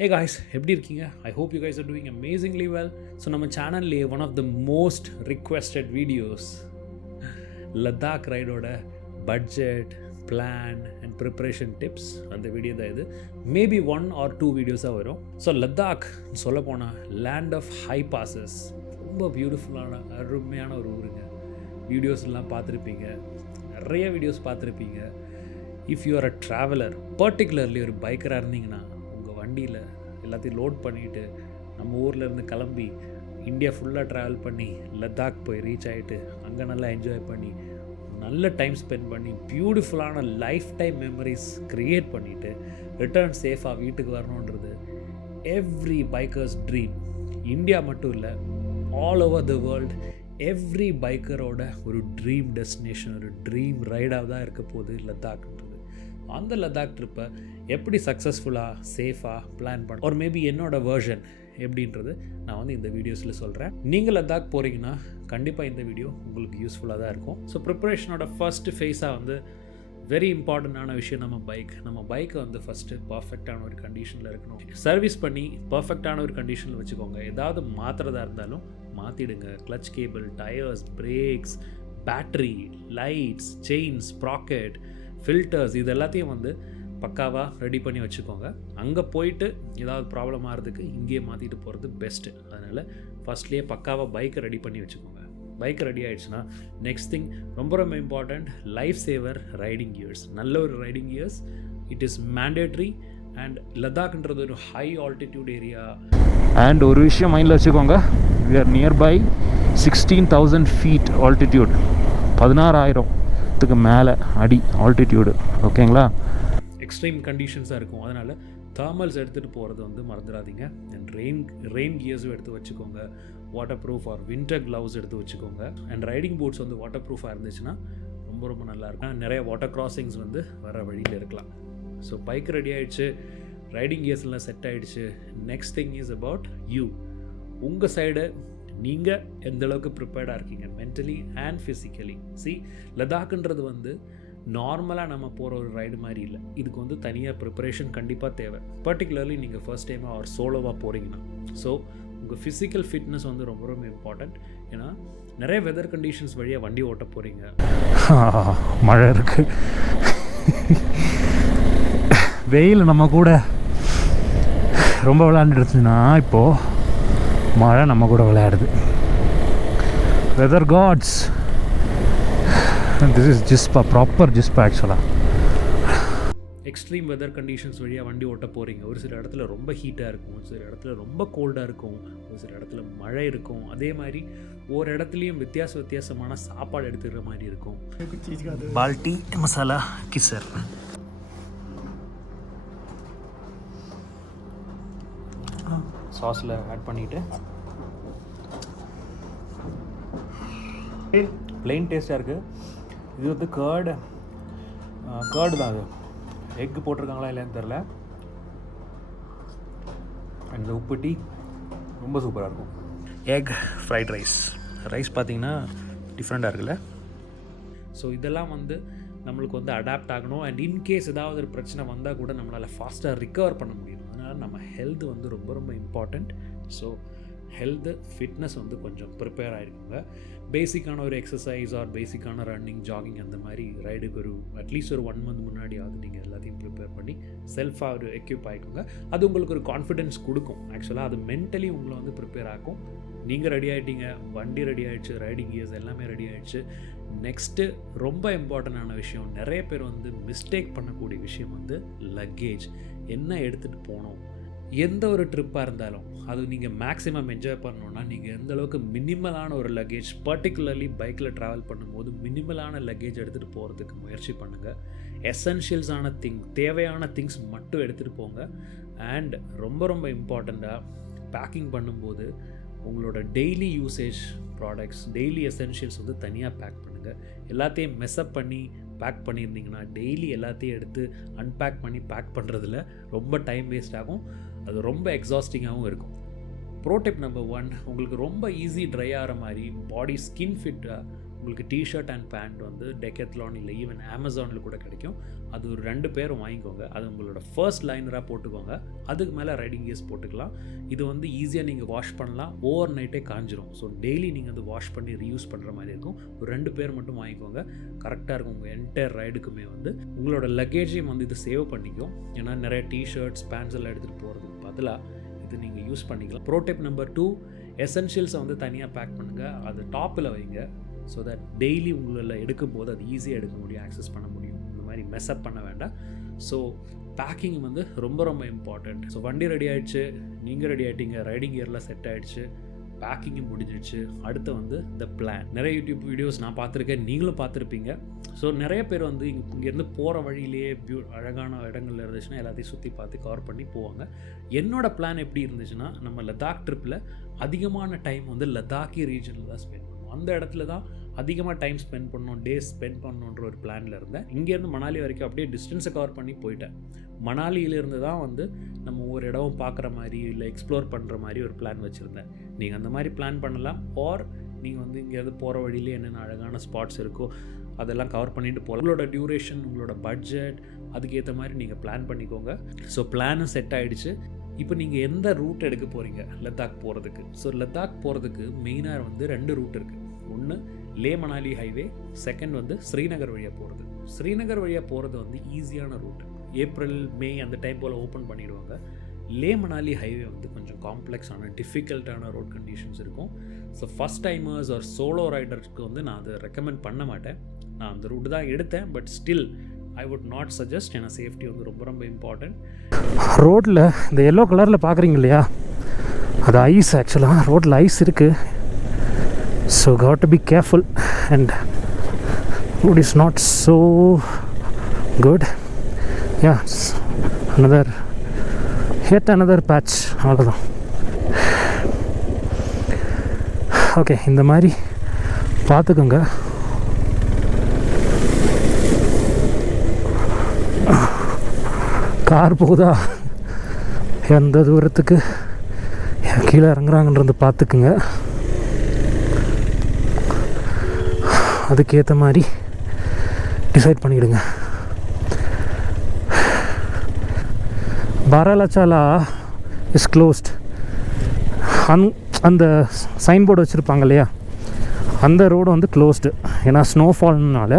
Hey guys, எப்படி இருக்கீங்க? I hope you guys are doing amazingly well. So நம்ம சேனல்லே one of the most requested videos Ladakh Rideோட budget, plan and preparation tips அந்த video தான் இது. Maybe 1 or 2 வீடியோஸாக வரும். So Ladakh சொல்ல போனால் லேண்ட் ஆஃப் ஹை பாசஸ், ரொம்ப பியூட்டிஃபுல்லான அருமையான ஒரு ஊருங்க. வீடியோஸ்லாம் பார்த்துருப்பீங்க, நிறைய வீடியோஸ் பார்த்துருப்பீங்க. If you are a traveller, particularly ஒரு பைக்கராக இருந்தீங்கன்னா வண்டியில் எல்லாத்தையும் லோட் பண்ணிவிட்டு நம்ம ஊர்லேருந்து கிளம்பி இந்தியா ஃபுல்லாக ட்ராவல் பண்ணி லத்தாக் போய் ரீச் ஆகிட்டு அங்கே நல்லா என்ஜாய் பண்ணி நல்ல டைம் ஸ்பெண்ட் பண்ணி பியூட்டிஃபுல்லான லைஃப் டைம் மெமரிஸ் க்ரியேட் பண்ணிவிட்டு ரிட்டர்ன் சேஃபாக வீட்டுக்கு வரணுன்றது எவ்ரி பைக்கர்ஸ் ட்ரீம். இந்தியா மட்டும் இல்லை, all over the world every பைக்கரோட ஒரு ட்ரீம் டெஸ்டினேஷன், ஒரு ட்ரீம் ரைடாக தான் இருக்க போகுது லத்தாக்ன்றது. அந்த லத்தாக் ட்ரிப்பை எப்படி சக்ஸஸ்ஃபுல்லாக சேஃபாக பிளான் பண்ண, ஒரு மேபி என்னோடய வேர்ஷன் எப்படின்றது நான் வந்து இந்த வீடியோஸில் சொல்கிறேன். நீங்கள் லத்தாக் போகிறீங்கன்னா கண்டிப்பாக இந்த வீடியோ உங்களுக்கு யூஸ்ஃபுல்லாக தான் இருக்கும். ஸோ ப்ரிப்பரேஷனோட ஃபஸ்ட்டு ஃபேஸாக வந்து வெரி இம்பார்ட்டண்ட்டான விஷயம் நம்ம பைக்கை வந்து ஃபஸ்ட்டு பர்ஃபெக்டான ஒரு கண்டிஷனில் இருக்கணும். சர்வீஸ் பண்ணி பர்ஃபெக்டான ஒரு கண்டிஷனில் வச்சுக்கோங்க. ஏதாவது மாற்றுறதா இருந்தாலும் மாற்றிடுங்க. Clutch cable, tyres, brakes, battery, lights, chains, bracket, filters, இது எல்லாத்தையும் வந்து பக்காவாக ரெடி பண்ணி வச்சுக்கோங்க. அங்கே போயிட்டு ஏதாவது ப்ராப்ளம் ஆகிறதுக்கு இங்கேயே மாற்றிட்டு போகிறது பெஸ்ட்டு. அதனால் ஃபஸ்ட்லேயே பக்காவாக பைக்கை ரெடி பண்ணி வச்சுக்கோங்க. பைக் ரெடி ஆகிடுச்சுன்னா நெக்ஸ்ட் திங் ரொம்ப ரொம்ப important, life saver riding gears. நல்ல ஒரு riding gears it is mandatory. And லத்தாக்ன்றது ஒரு ஹை ஆல்டிடியூட் ஏரியா. அண்ட் ஒரு விஷயம் மைண்டில் வச்சுக்கோங்க, we are nearby 16,000 feet altitude, 16,000க்கு மேலே அடி ஆல்டிடியூடு. ஓகேங்களா? எக்ஸ்ட்ரீம் கண்டிஷன்ஸாக இருக்கும். அதனால் தேர்மல்ஸ் எடுத்துகிட்டு போகிறது வந்து மறந்துடாதீங்க. அண்ட் ரெயின் கியர்ஸும் எடுத்து வச்சுக்கோங்க. Waterproof or winter gloves எடுத்து வச்சுக்கோங்க. அண்ட் ரைடிங் பூட்ஸ் வந்து வாட்டர் ப்ரூஃபாக இருந்துச்சுன்னா ரொம்ப ரொம்ப நல்லாயிருக்கும். நிறைய வாட்டர் கிராசிங்ஸ் வந்து வர வழியில் இருக்கலாம். ஸோ பைக் ரெடி ஆகிடுச்சு, ரைடிங் கியர்ஸ்லாம் செட் ஆகிடுச்சு. Next thing is about you. உங்கள் சைடு நீங்கள் எந்தளவுக்கு ப்ரிப்பேர்டாக இருக்கீங்க மென்டலி அண்ட் ஃபிசிக்கலி. லத்தாக்ன்றது வந்து நார்மலாக நம்ம போகிற ஒரு ரைடு மாதிரி இல்லை. இதுக்கு வந்து தனியாக ப்ரிப்பரேஷன் கண்டிப்பாக தேவை. பர்டிகுலர்லி நீங்கள் ஃபர்ஸ்ட் டைமாக ஒரு சோலோவாக போகிறீங்கன்னா. ஸோ உங்கள் ஃபிசிக்கல் ஃபிட்னஸ் வந்து ரொம்ப ரொம்ப இம்பார்ட்டண்ட். ஏன்னா நிறைய வெதர் கண்டிஷன்ஸ் வழியாக வண்டி ஓட்ட போகிறீங்க. மழை இருக்குது, வெயில் நம்ம கூட ரொம்ப விளையாண்டுருச்சுன்னா இப்போது மழை நம்ம கூட விளையாடுது. Weather gods, this is Jispa, proper Jispa ஆக்சுவலாக. எக்ஸ்ட்ரீம் வெதர் கண்டிஷன்ஸ் வழியாக வண்டி ஓட்ட போகிறீங்க. ஒரு சில இடத்துல ரொம்ப ஹீட்டாக இருக்கும், ஒரு சில இடத்துல ரொம்ப கோல்டாக இருக்கும், ஒரு சில இடத்துல மழை இருக்கும். அதே மாதிரி ஒரு இடத்துலையும் வித்தியாசமான சாப்பாடு எடுத்துக்கிற மாதிரி இருக்கும். பால்டி மசாலா கிசர், சாஸில் ஆட் பண்ணிவிட்டு ப்ளெயின் டேஸ்ட்டாக இருக்குது. இது வந்து கேர்டு தான். அது எக்கு போட்டிருக்காங்களா இல்லைன்னு தெரில. அண்ட் உப்பு டீ ரொம்ப சூப்பராக இருக்கும். எக் ஃப்ரைட் ரைஸ் பார்த்திங்கன்னா டிஃப்ரெண்ட்டாக இருக்குல்ல. ஸோ இதெல்லாம் வந்து நம்மளுக்கு வந்து அடாப்ட் ஆகணும். அண்ட் இன்கேஸ் ஏதாவது ஒரு பிரச்சனை வந்தால் கூட நம்மளால் ஃபாஸ்ட்டாக ரிகவர் பண்ண முடியும். அதனால் நம்ம ஹெல்த் வந்து ரொம்ப ரொம்ப இம்பார்ட்டண்ட். ஸோ ஹெல்த்து, ஃபிட்னஸ் வந்து கொஞ்சம் ப்ரிப்பேர் ஆகிருக்குங்க. பேசிக்கான ஒரு எக்ஸசைஸ் ஆர் பேசிக்கான ரன்னிங், ஜாகிங் அந்த மாதிரி ரைடுக்கு ஒரு அட்லீஸ்ட் ஒரு 1 month முன்னாடியாவது நீங்கள் எல்லாத்தையும் ப்ரிப்பேர் பண்ணி செல்ஃபாக ஒரு எக்யூப் ஆகிக்கோங்க. அது உங்களுக்கு ஒரு கான்ஃபிடென்ஸ் கொடுக்கும். ஆக்சுவலாக அது மென்டலி உங்களை வந்து ப்ரிப்பேர் ஆகும். நீங்கள் ரெடி ஆகிட்டீங்க, வண்டி ரெடி ஆகிடுச்சு, ரைடிங் கியர்ஸ் எல்லாமே ரெடி ஆகிடுச்சு. நெக்ஸ்ட்டு ரொம்ப இம்பார்ட்டண்டான விஷயம், நிறைய பேர் வந்து மிஸ்டேக் பண்ணக்கூடிய விஷயம் வந்து லக்கேஜ். என்ன எடுத்துகிட்டு போகணும். எந்த ஒரு ட்ரிப்பாக இருந்தாலும் அது நீங்கள் மேக்ஸிமம் என்ஜாய் பண்ணணுன்னா நீங்கள் எந்த அளவுக்கு மினிமலான ஒரு லக்கேஜ், பர்டிகுலர்லி பைக்கில் ட்ராவல் பண்ணும்போது மினிமலான லக்கேஜ் எடுத்துகிட்டு போகிறதுக்கு முயற்சி பண்ணுங்கள். எசென்ஷியல்ஸான தேவையான திங்ஸ் மட்டும் எடுத்துகிட்டு போங்க. அண்ட் ரொம்ப ரொம்ப இம்பார்ட்டண்ட்டாக பேக்கிங் பண்ணும்போது உங்களோட daily usage products, daily essentials வந்து தனியாக பேக் பண்ணுங்கள். எல்லாத்தையும் மெஸ்அப் பண்ணி பேக் பண்ணியிருந்தீங்கன்னா டெய்லி எல்லாத்தையும் எடுத்து அன்பேக் பண்ணி பேக் பண்ணுறதுல ரொம்ப டைம் வேஸ்ட் ஆகும். அது ரொம்ப எக்ஸாஸ்டிங்காகவும் இருக்கும். ப்ரோ டிப் நம்பர் 1, உங்களுக்கு ரொம்ப ஈஸி ட்ரை ஆகிற மாதிரி பாடி ஸ்கின் ஃபிட்டாக உங்களுக்கு டிஷர்ட் அண்ட் பேண்ட் வந்து டெக்கத்லான் இல்லை ஈவன் அமேசானில் கூட கிடைக்கும். அது ஒரு 2 பேரும் வாங்கிக்கோங்க. அது உங்களோட ஃபர்ஸ்ட் லைனராக போட்டுக்கோங்க. அதுக்கு மேலே ரைடிங் கியர்ஸ் போட்டுக்கலாம். இது வந்து ஈஸியாக நீங்கள் வாஷ் பண்ணலாம், ஓவர் நைட்டே காஞ்சிரும். ஸோ டெய்லி நீங்கள் வந்து வாஷ் பண்ணி ரீயூஸ் பண்ணுற மாதிரி இருக்கும். ஒரு 2 பேர் மட்டும் வாங்கிக்கோங்க, கரெக்டாக இருக்கும். உங்கள் என்டையர் ரைடுக்குமே வந்து உங்களோட லக்கேஜையும் வந்து இது சேவ் பண்ணிக்கும். ஏன்னா நிறைய டிஷர்ட்ஸ் பேண்ட்ஸ் எல்லாம் எடுத்துகிட்டு போகிறதுக்கு பதிலாக இது நீங்கள் யூஸ் பண்ணிக்கலாம். ப்ரோ டிப் நம்பர் 2, எசென்ஷியல்ஸை வந்து தனியாக பேக் பண்ணுங்கள், அது டாப்பில் வைங்க. ஸோ தட் டெய்லி உங்களில் எடுக்கும்போது அது ஈஸியாக எடுக்க முடியும், ஆக்சஸ் பண்ண முடியும். இந்த மாதிரி மெஸ்அப் பண்ண வேண்டாம். ஸோ பேக்கிங் வந்து ரொம்ப ரொம்ப இம்பார்ட்டண்ட். ஸோ வண்டி ரெடி ஆகிடுச்சு, நீங்கள் ரெடி ஆகிட்டீங்க, ரைடிங் கியர்லாம் செட் ஆகிடுச்சு, பேக்கிங்கும் முடிஞ்சிடுச்சு. அடுத்து வந்து த பிளான். நிறைய யூடியூப் வீடியோஸ் நான் பார்த்துருக்கேன், நீங்களும் பார்த்துருப்பீங்க. ஸோ நிறைய பேர் வந்து இங்கேருந்து போகிற வழியிலேயே அழகான இடங்கள்ல இருந்துச்சுன்னா எல்லாத்தையும் சுற்றி பார்த்து கவர் பண்ணி போவாங்க. என்னோடய பிளான் எப்படி இருந்துச்சுன்னா, நம்ம லடாக் ட்ரிப்பில் அதிகமான டைம் வந்து லடாக்கி ரீஜனில் தான் ஸ்பெண்ட் பண்ணுவோம். அந்த இடத்துல தான் அதிகமாக டைம் ஸ்பெண்ட் பண்ணணும், டேஸ் ஸ்பெண்ட் பண்ணணுன்ற ஒரு பிளானில் இருந்தேன். இங்கேருந்து மணாலி வரைக்கும் அப்படியே டிஸ்டன்ஸை கவர் பண்ணி போயிட்டேன். மணாலியிலேருந்து தான் வந்து நம்ம ஒவ்வொரு இடமும் பார்க்குற மாதிரி இல்லை எக்ஸ்ப்ளோர் பண்ணுற மாதிரி ஒரு பிளான் வச்சுருந்தேன். நீங்கள் அந்த மாதிரி பிளான் பண்ணலாம். ஆர் நீங்கள் வந்து இங்கேருந்து போகிற வழியிலே என்னென்ன அழகான ஸ்பாட்ஸ் இருக்கோ அதெல்லாம் கவர் பண்ணிட்டு போகலாம். உங்களோட டியூரேஷன், உங்களோட பட்ஜெட், அதுக்கேற்ற மாதிரி நீங்கள் பிளான் பண்ணிக்கோங்க. ஸோ பிளானும் செட் ஆகிடுச்சு. இப்போ நீங்கள் எந்த ரூட் எடுக்க போகிறீங்க லடாக் போகிறதுக்கு? ஸோ லடாக் போகிறதுக்கு மெயினாக வந்து 2 ரூட் இருக்குது. ஒன்று லே மணாலி ஹைவே, செகண்ட் வந்து ஸ்ரீநகர் வழியாக போகிறது. ஸ்ரீநகர் வழியாக போகிறது வந்து ஈஸியான ரூட். ஏப்ரல் மே அந்த டைம் போல் ஓப்பன் பண்ணிவிடுவாங்க. லே மணாலி ஹைவே வந்து கொஞ்சம் காம்ப்ளெக்ஸான டிஃபிகல்ட்டான ரோட் கண்டிஷன்ஸ் இருக்கும். So first timers or solo ரைடர்ஸ்க்கு வந்து நான் அதை ரெக்கமெண்ட் பண்ண மாட்டேன். நான் அந்த ரூட் தான் எடுத்தேன், but still I would not suggest. ஏன்னா சேஃப்டி வந்து ரொம்ப ரொம்ப இம்பார்ட்டன்ட். ரோட்டில் இந்த எல்லோ கலரில் பார்க்குறீங்க இல்லையா, அது ஐஸ். ஆக்சுவலாக ரோட்டில் ஐஸ் இருக்குது. So got to be careful and road is not so good. Yeah, yet another patch. அவ்வளோதான். ஓகே, இந்த மாதிரி பார்த்துக்கோங்க. கார் போகுதா, எந்த தூரத்துக்கு கீழே இறங்குறாங்கன்றது பார்த்துக்குங்க. அதுக்கேற்ற மாதிரி டிசைட் பண்ணிவிடுங்க. பாராலாச்சாலா இஸ் க்ளோஸ்ட். அந்த சைன் போர்டு வச்சுருப்பாங்க இல்லையா, அந்த ரோடு வந்து க்ளோஸ்டு. ஏன்னா ஸ்னோஃபால்னால.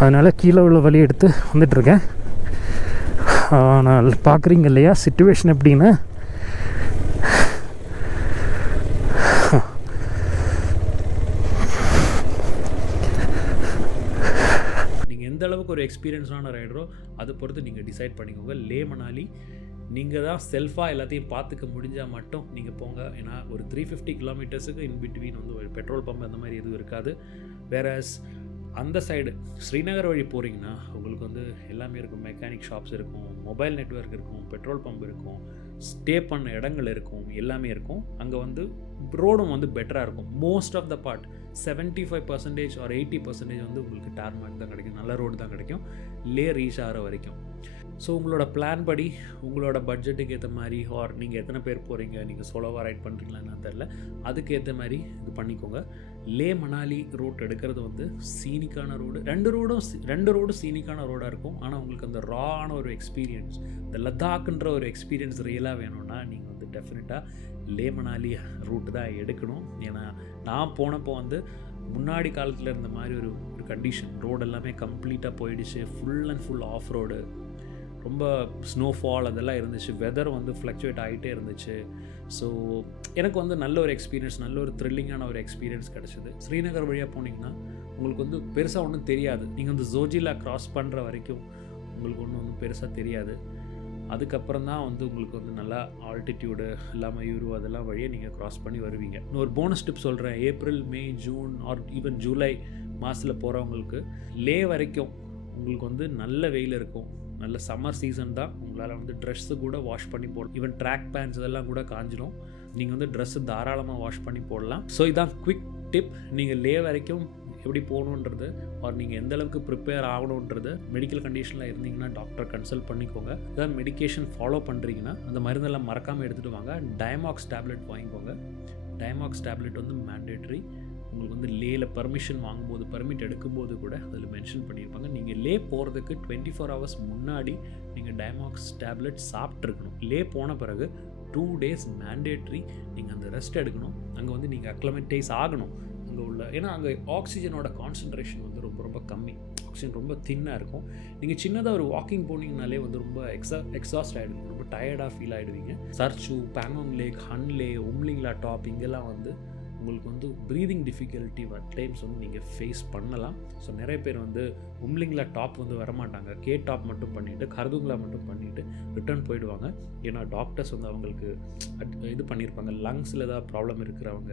அதனால் கீழே உள்ள வழி எடுத்து வந்துட்டுருக்கேன். ஆனால் பார்க்குறீங்க இல்லையா சிச்சுவேஷன் எப்படின்னு. நீங்கள் எந்த அளவுக்கு ஒரு எக்ஸ்பீரியன்ஸான ரைடரோ அதை பொறுத்து நீங்கள் டிசைட் பண்ணிக்கோங்க. லே மணாலி நீங்கள் தான் செல்ஃபாக எல்லாத்தையும் பார்த்துக்க முடிஞ்சால் மட்டும் நீங்கள் போங்க. ஏன்னா ஒரு 350 கிலோமீட்டர்ஸுக்கு இன் பிட்வீன் வந்து ஒரு பெட்ரோல் பம்ப் அந்த மாதிரி எதுவும் இருக்காது. வேறஸ் அந்த சைடு ஸ்ரீநகர் வழி போகிறீங்கன்னா உங்களுக்கு வந்து எல்லாமே இருக்கும். மெக்கானிக் ஷாப்ஸ் இருக்கும், மொபைல் நெட்வொர்க் இருக்கும், பெட்ரோல் பம்ப் இருக்கும், ஸ்டே பண்ண இடங்கள் இருக்கும், எல்லாமே இருக்கும். அங்கே வந்து ரோடும் வந்து பெட்டராக இருக்கும். Most of the part 75% or 80% வந்து உங்களுக்கு டார்மாக் தான் கிடைக்கும், நல்ல ரோடு தான் கிடைக்கும் லே ரீச் ஆகிற வரைக்கும். ஸோ உங்களோட பிளான் படி உங்களோட பட்ஜெட்டுக்கு ஏற்ற மாதிரி, ஆர் நீங்கள் எத்தனை பேர் போகிறீங்க, நீங்கள் சோலோவாக ரைட் பண்ணுறீங்களான்னு தெரில, அதுக்கேற்ற மாதிரி இது பண்ணிக்கோங்க. லே மணாலி ரூட் எடுக்கிறது வந்து சீனிக்கான ரோடு. ரெண்டு ரோடும் சீனிக்கான ரோடாக இருக்கும். ஆனால் உங்களுக்கு அந்த ரான ஒரு எக்ஸ்பீரியன்ஸ், இந்த லடாக்ன்ற ஒரு எக்ஸ்பீரியன்ஸ் ரியலாக வேணும்னா நீங்கள் வந்து டெஃபினட்டாக லே மணாலி ரூட்டு தான் எடுக்கணும். ஏன்னா நான் போனப்போ வந்து முன்னாடி காலத்தில் இருந்த மாதிரி ஒரு கண்டிஷன், ரோடு எல்லாமே கம்ப்ளீட்டாக போயிடுச்சு. Full and full off road, ரொம்ப ஸ்னோஃபால் அதெல்லாம் இருந்துச்சு. வெதர் வந்து ஃப்ளக்சுவேட் ஆகிட்டே இருந்துச்சு. ஸோ எனக்கு வந்து நல்ல ஒரு எக்ஸ்பீரியன்ஸ், நல்ல ஒரு த்ரில்லிங்கான ஒரு எக்ஸ்பீரியன்ஸ் கிடச்சிது. ஸ்ரீநகர் வழியாக போனீங்கன்னா உங்களுக்கு வந்து பெருசாக ஒன்றும் தெரியாது. நீங்கள் வந்து ஜோஜிலா க்ராஸ் பண்ணுற வரைக்கும் உங்களுக்கு ஒன்றும் பெருசாக தெரியாது. அதுக்கப்புறம் தான் வந்து உங்களுக்கு வந்து நல்லா ஆல்டிடியூடு இல்லாமல் யூரு அதெல்லாம் வழியாக நீங்கள் க்ராஸ் பண்ணி வருவீங்க. இன்னொரு போனஸ் டிப் சொல்கிறேன். ஏப்ரல், மே, ஜூன் ஆர் ஈவன் ஜூலை மாதத்தில் போகிறவங்களுக்கு லே வரைக்கும் உங்களுக்கு வந்து நல்ல வெயில் இருக்கும். நல்ல சம்மர் சீசன் தான். உங்களால் வந்து ட்ரெஸ்ஸு கூட வாஷ் பண்ணி போடலாம். ஈவன் ட்ராக் பேண்ட்ஸ் இதெல்லாம் கூட காஞ்சிடும். நீங்கள் வந்து ட்ரெஸ்ஸு தாராளமாக வாஷ் பண்ணி போடலாம். ஸோ இதான் குவிக் டிப். நீங்கள் லே வரைக்கும் எப்படி போகணுன்றது, ஆர் நீங்கள் எந்த அளவுக்கு ப்ரிப்பேர் ஆகணுன்றது, மெடிக்கல் கண்டிஷனில் இருந்தீங்கன்னா டாக்டர் கன்சல்ட் பண்ணிக்கோங்க. ஏதாவது மெடிக்கேஷன் ஃபாலோ பண்ணுறீங்கன்னா அந்த மருந்தெல்லாம் மறக்காமல் எடுத்துகிட்டு வாங்க. டயமாக்ஸ் டேப்லெட் வாங்கிக்கோங்க. டயமாக்ஸ் டேப்லெட் வந்து மேண்டேட்ரி. உங்களுக்கு வந்து லேயில் பர்மிஷன் வாங்கும்போது பர்மிட் எடுக்கும்போது கூட அதில் மென்ஷன் பண்ணியிருப்பாங்க, நீங்கள் லே போகிறதுக்கு 24 hours முன்னாடி நீங்கள் டைமாக்ஸ் டேப்லெட் சாப்பிட்ருக்கணும். லே போன பிறகு 2 days மேண்டேட்ரி நீங்கள் அந்த ரெஸ்ட் எடுக்கணும். அங்கே வந்து நீங்கள் அக்ளமெண்டைஸ் ஆகணும் அங்கே உள்ள, ஏன்னா அங்கே ஆக்சிஜனோட கான்சன்ட்ரேஷன் வந்து ரொம்ப ரொம்ப கம்மி, ஆக்சிஜன் ரொம்ப தின்னாக இருக்கும். நீங்கள் சின்னதாக ஒரு வாக்கிங் போனீங்கனாலே வந்து ரொம்ப எக்ஸாஸ்ட் ஆகிடுவீங்க, ரொம்ப டயர்டாக ஃபீல் ஆகிடுவீங்க. சர்ச்சு, பேங்காங் லேக், ஹன்லே, உம்லிங்லா டாப் இங்கெல்லாம் வந்து உங்களுக்கு வந்து ப்ரீதிங் டிஃபிகல்ட்டி டைம்ஸ் வந்து நீங்கள் ஃபேஸ் பண்ணலாம். ஸோ நிறைய பேர் வந்து உம்லிங்லா டாப் வந்து வரமாட்டாங்க, கே டாப் மட்டும் பண்ணிவிட்டு கர்துங்லா மட்டும் பண்ணிவிட்டு ரிட்டர்ன் போயிடுவாங்க. ஏன்னா டாக்டர்ஸ் வந்து அவங்களுக்கு இது பண்ணியிருப்பாங்க, லங்ஸில் ஏதாவது ப்ராப்ளம் இருக்கிறவங்க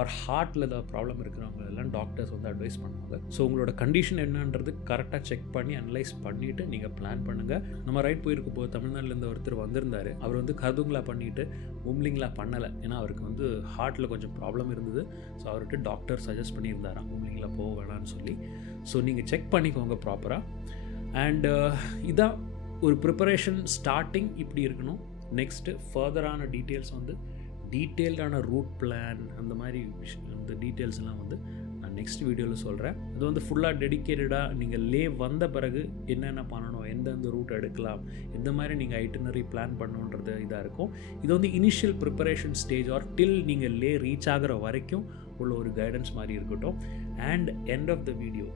ஆர் ஹார்ட்டில் ஏதாவது ப்ராப்ளம் இருக்கிறவங்க எல்லாம் டாக்டர்ஸ் வந்து அட்வைஸ் பண்ணுவாங்க. ஸோ உங்களோட கண்டிஷன் என்னன்றது கரெக்டாக செக் பண்ணி அனலைஸ் பண்ணிவிட்டு நீங்கள் பிளான் பண்ணுங்கள். நம்ம ரைட் போயிருக்கும் போது தமிழ்நாட்டிலேருந்து ஒருத்தர் வந்திருந்தார். அவர் வந்து கர்துங்லா பண்ணிவிட்டு உம்லிங்லா பண்ணலை, ஏன்னா அவருக்கு வந்து ஹார்ட்டில் கொஞ்சம் ப்ராப்ளம் இருந்தது. ஸோ அவர்கிட்ட டாக்டர் சஜஸ்ட் பண்ணியிருந்தாராம் உம்லிங்லா போக வேணான்னு சொல்லி. ஸோ நீங்கள் செக் பண்ணிக்கோங்க ப்ராப்பராக. அண்ட் இதான் ஒரு ப்ரிப்பரேஷன் ஸ்டார்டிங் இப்படி இருக்கணும். நெக்ஸ்ட்டு ஃபர்தரான டீட்டெயில்ஸ் வந்து டீட்டெயில்டான ரூட் பிளான் அந்த மாதிரி அந்த டீட்டெயில்ஸ்லாம் வந்து நான் நெக்ஸ்ட் வீடியோவில் சொல்கிறேன். அது வந்து ஃபுல்லாக டெடிக்கேட்டடாக நீங்கள் லே வந்த பிறகு என்னென்ன பண்ணணும், எந்தெந்த ரூட் எடுக்கலாம், எந்த மாதிரி நீங்கள் ஐட்டினரி பிளான் பண்ணணுன்றது இதாக இருக்கும். இது வந்து இனிஷியல் ப்ரிப்பரேஷன் ஸ்டேஜ் ஆர் டில் நீங்கள் லே ரீச் ஆகிற வரைக்கும் உள்ள ஒரு கைடன்ஸ் மாதிரி இருக்கட்டும். And end of the video,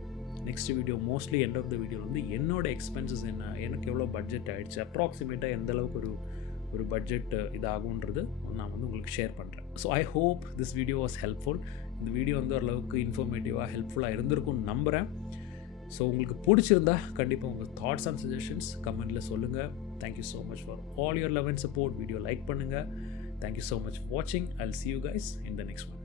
next video mostly end of the video வந்து என்னோடய எக்ஸ்பென்சஸ் என்ன, எனக்கு எவ்வளோ பட்ஜெட் ஆகிடுச்சு, அப்ராக்சிமேட்டாக எந்த அளவுக்கு ஒரு பட்ஜெட் இதாகுன்றது நான் வந்து உங்களுக்கு ஷேர் பண்ணுறேன். So I hope this video was helpful. இந்த வீடியோ வந்து ஓரளவுக்கு இன்ஃபர்மேட்டிவாக ஹெல்ப்ஃபுல்லாக இருந்திருக்கும்னு நம்புகிறேன். ஸோ உங்களுக்கு பிடிச்சிருந்தா கண்டிப்பாக உங்கள் தாட்ஸ் அண்ட் சஜஷன்ஸ் கமெண்ட்டில் சொல்லுங்கள். Thank you so much for all your love and support. Video like பண்ணுங்கள். தேங்க்யூ ஸோ மச் ஃபார் வாட்சிங். I will see you guys in the next one.